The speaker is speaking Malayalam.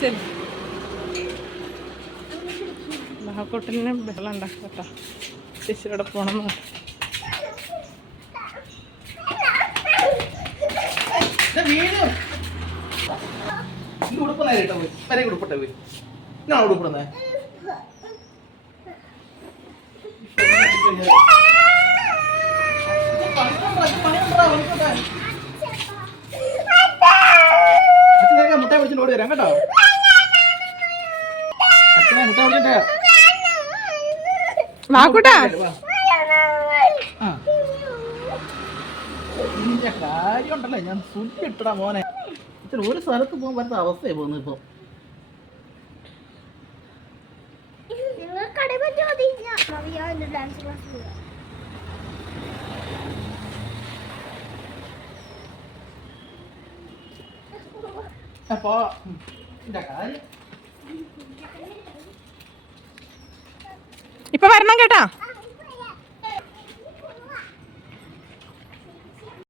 ശരി. മഹാക്കൂട്ടിന് ബഹളം ഉണ്ടാക്കും കേട്ടോ. ടീച്ചറോടെ പോകണം. ഉടുപ്പ് നേരെ ഇട്ടോ പോയി വരെ ഉടുപ്പിട്ടെ പോയി ഞാൻ ഉടുപ്പിടുന്നേ മുട്ട പിടിച്ചിട്ട് ഓടി വരാം കേട്ടോ. അച്ഛനെ മുട്ട പിടിച്ചിട്ട് വാക്കൂട്ടാ നിന്റെ കാര്യം ഉണ്ടല്ലോ ഞാൻ സുഖി ഇട്ടടാ മോനെ. ഇത്ര ഒരു സ്ഥലത്ത് പോകാൻ പറ്റുന്ന അവസ്ഥയായി പോകുന്നു ഇപ്പൊ. അപ്പൊ ഇപ്പൊ വരണം കേട്ടാ.